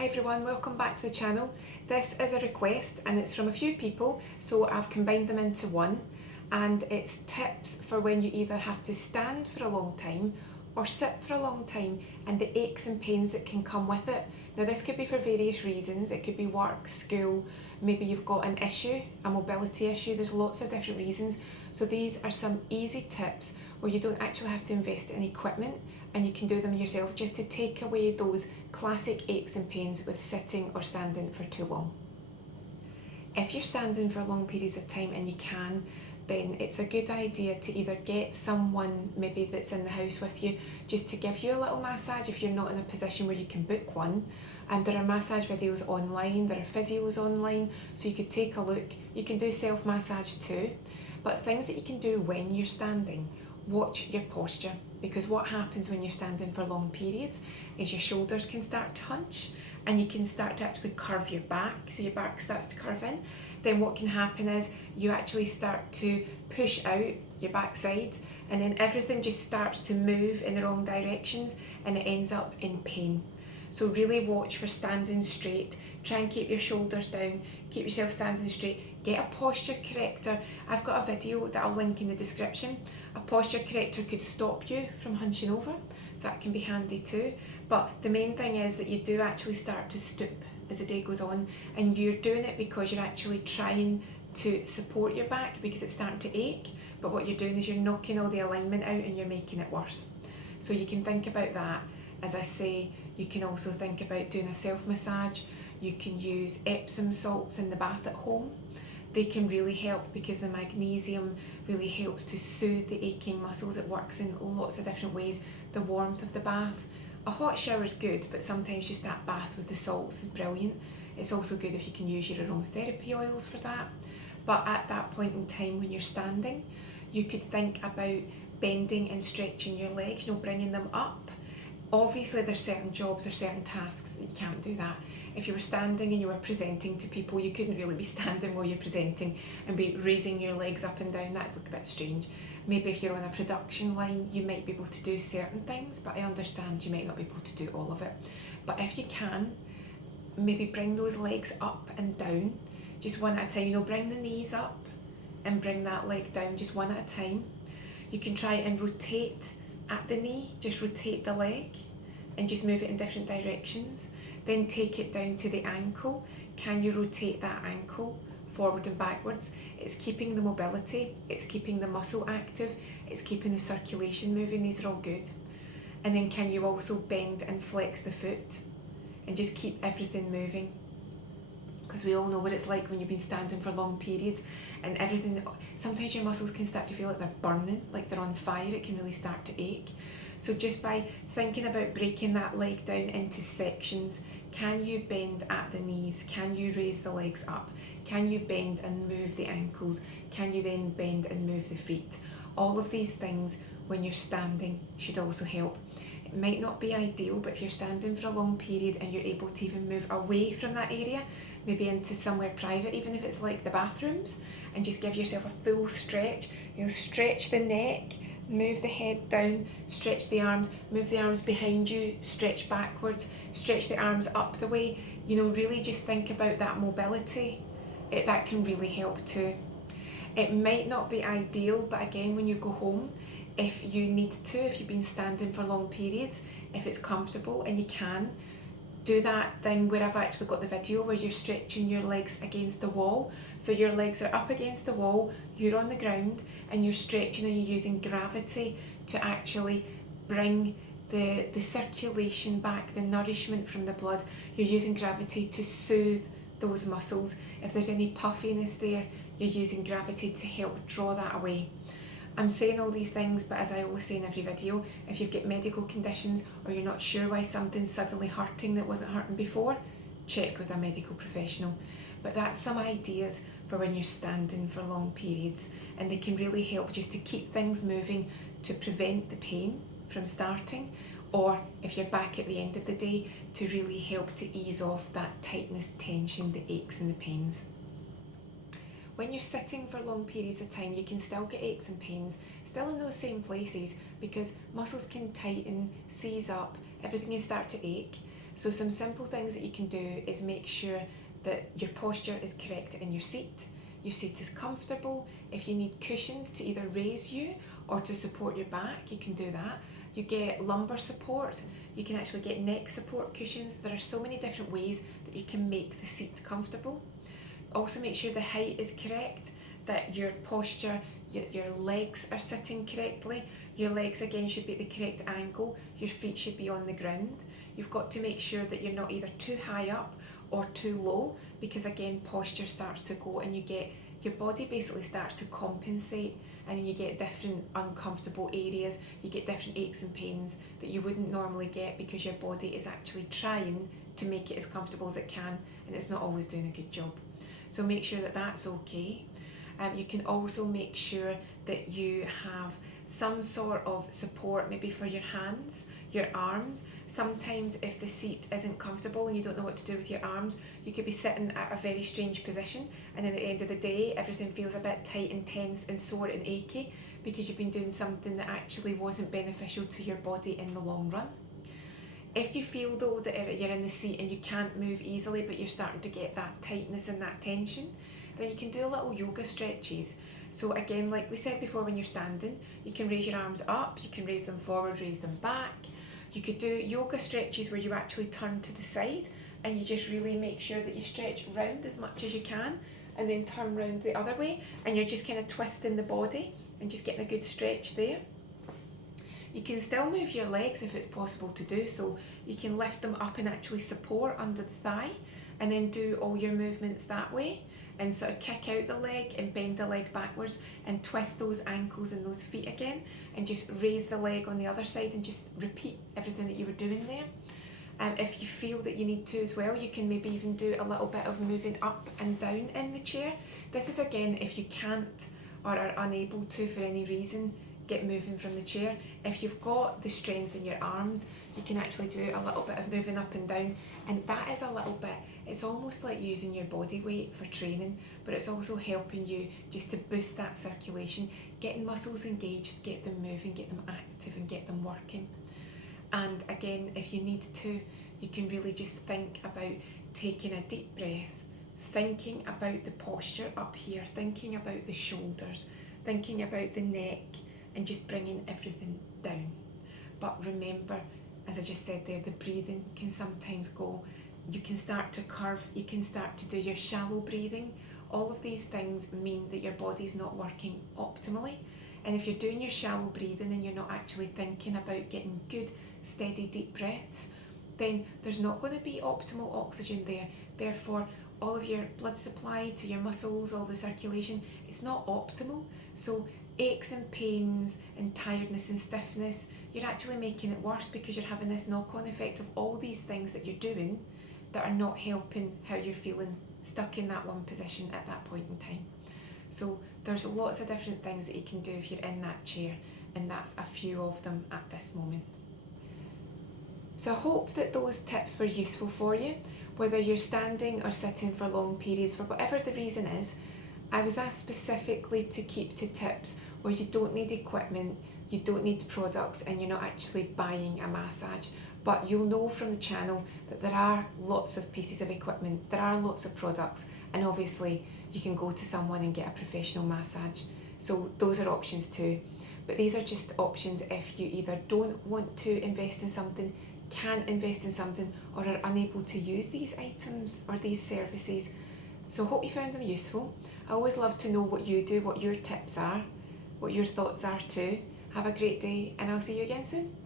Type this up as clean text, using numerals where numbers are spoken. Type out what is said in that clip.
Hi everyone, welcome back to the channel. This is a request and it's from a few people, so I've combined them into one, and it's tips for when you either have to stand for a long time or sit for a long time and the aches and pains that can come with it. Now this could be for various reasons. It could be work, school, maybe you've got an issue, a mobility issue. There's lots of different reasons. So these are some easy tips where you don't actually have to invest in equipment and you can do them yourself just to take away those classic aches and pains with sitting or standing for too long. If you're standing for long periods of time and you can, then it's a good idea to either get someone maybe that's in the house with you just to give you a little massage if you're not in a position where you can book one. And there are massage videos online, there are physios online, so you could take a look. You can do self-massage too, but things that you can do when you're standing: watch your posture, because what happens when you're standing for long periods is your shoulders can start to hunch and you can start to actually curve your back, so your back starts to curve in. Then what can happen is you actually start to push out your backside and then everything just starts to move in the wrong directions and it ends up in pain. So really watch for standing straight, try and keep your shoulders down, keep yourself standing straight, get a posture corrector. I've got a video that I'll link in the description. A posture corrector could stop you from hunching over, so that can be handy too. But the main thing is that you do actually start to stoop as the day goes on, and you're doing it because you're actually trying to support your back because it's starting to ache, but what you're doing is you're knocking all the alignment out and you're making it worse. So you can think about that. As I say, you can also think about doing a self-massage. You can use Epsom salts in the bath at home. They can really help because the magnesium really helps to soothe the aching muscles. It works in lots of different ways. The warmth of the bath. A hot shower is good, but sometimes just that bath with the salts is brilliant. It's also good if you can use your aromatherapy oils for that. But at that point in time when you're standing, you could think about bending and stretching your legs, bringing them up. Obviously there's certain jobs or certain tasks that you can't do that. If you were standing and you were presenting to people, you couldn't really be standing while you're presenting and be raising your legs up and down. That'd look a bit strange. Maybe if you're on a production line, you might be able to do certain things, but I understand you might not be able to do all of it. But if you can, maybe bring those legs up and down, just one at a time. Bring the knees up and bring that leg down, just one at a time. You can try and rotate at the knee, just rotate the leg and just move it in different directions. Then take it down to the ankle. Can you rotate that ankle forward and backwards? It's keeping the mobility, it's keeping the muscle active, it's keeping the circulation moving. These are all good. And then can you also bend and flex the foot and just keep everything moving? Because we all know what it's like when you've been standing for long periods and everything. Sometimes your muscles can start to feel like they're burning, like they're on fire. It can really start to ache. So just by thinking about breaking that leg down into sections, can you bend at the knees? Can you raise the legs up? Can you bend and move the ankles? Can you then bend and move the feet? All of these things when you're standing should also help. It might not be ideal, but if you're standing for a long period and you're able to even move away from that area, maybe into somewhere private, even if it's like the bathrooms, and just give yourself a full stretch. Stretch the neck, move the head down, stretch the arms, move the arms behind you, stretch backwards, stretch the arms up the way. Really just think about that mobility. That can really help too. It might not be ideal, but again, when you go home, if you need to, if you've been standing for long periods, if it's comfortable and you can, do that thing where I've actually got the video where you're stretching your legs against the wall. So your legs are up against the wall, you're on the ground and you're stretching and you're using gravity to actually bring the circulation back, the nourishment from the blood. You're using gravity to soothe those muscles. If there's any puffiness there, you're using gravity to help draw that away. I'm saying all these things, but as I always say in every video, if you've got medical conditions or you're not sure why something's suddenly hurting that wasn't hurting before, check with a medical professional. But that's some ideas for when you're standing for long periods, and they can really help just to keep things moving to prevent the pain from starting, or if you're back at the end of the day, to really help to ease off that tightness, tension, the aches and the pains. When you're sitting for long periods of time, you can still get aches and pains, still in those same places, because muscles can tighten, seize up, everything can start to ache. So some simple things that you can do is make sure that your posture is correct in your seat is comfortable. If you need cushions to either raise you or to support your back, you can do that. You get lumbar support, you can actually get neck support cushions. There are so many different ways that you can make the seat comfortable. Also make sure the height is correct, that your posture, your legs are sitting correctly. Your legs again should be at the correct angle, your feet should be on the ground. You've got to make sure that you're not either too high up or too low, because again posture starts to go and your body basically starts to compensate, and you get different uncomfortable areas, you get different aches and pains that you wouldn't normally get because your body is actually trying to make it as comfortable as it can, and it's not always doing a good job. So make sure that that's okay. You can also make sure that you have some sort of support, maybe for your hands, your arms. Sometimes if the seat isn't comfortable and you don't know what to do with your arms, you could be sitting at a very strange position, and at the end of the day everything feels a bit tight and tense and sore and achy because you've been doing something that actually wasn't beneficial to your body in the long run. If you feel though that you're in the seat and you can't move easily but you're starting to get that tightness and that tension, then you can do little yoga stretches. So again, like we said before, when you're standing, you can raise your arms up, you can raise them forward, raise them back. You could do yoga stretches where you actually turn to the side and you just really make sure that you stretch round as much as you can, and then turn round the other way, and you're just kind of twisting the body and just getting a good stretch there. You can still move your legs if it's possible to do so. You can lift them up and actually support under the thigh, and then do all your movements that way, and sort of kick out the leg and bend the leg backwards and twist those ankles and those feet again, and just raise the leg on the other side and just repeat everything that you were doing there. If you feel that you need to as well, you can maybe even do a little bit of moving up and down in the chair. This is again if you can't or are unable to for any reason get moving from the chair. If you've got the strength in your arms, you can actually do a little bit of moving up and down, and that is a little bit, it's almost like using your body weight for training, but it's also helping you just to boost that circulation, getting muscles engaged, get them moving, get them active and get them working. And again, if you need to, you can really just think about taking a deep breath, thinking about the posture up here, thinking about the shoulders, thinking about the neck, and just bringing everything down. But remember, as I just said there, the breathing can sometimes go. You can start to curve, you can start to do your shallow breathing. All of these things mean that your body's not working optimally. And if you're doing your shallow breathing and you're not actually thinking about getting good, steady, deep breaths, then there's not going to be optimal oxygen there. Therefore, all of your blood supply to your muscles, all the circulation, it's not optimal. So aches and pains and tiredness and stiffness, you're actually making it worse because you're having this knock-on effect of all these things that you're doing that are not helping how you're feeling stuck in that one position at that point in time. So there's lots of different things that you can do if you're in that chair, and that's a few of them at this moment. So I hope that those tips were useful for you, whether you're standing or sitting for long periods, for whatever the reason is. I was asked specifically to keep to tips where you don't need equipment, you don't need products, and you're not actually buying a massage. But you'll know from the channel that there are lots of pieces of equipment, there are lots of products, and obviously you can go to someone and get a professional massage. So those are options too. But these are just options if you either don't want to invest in something, can't invest in something, or are unable to use these items or these services. So I hope you found them useful. I always love to know what you do, what your tips are, what your thoughts are too. Have a great day, and I'll see you again soon.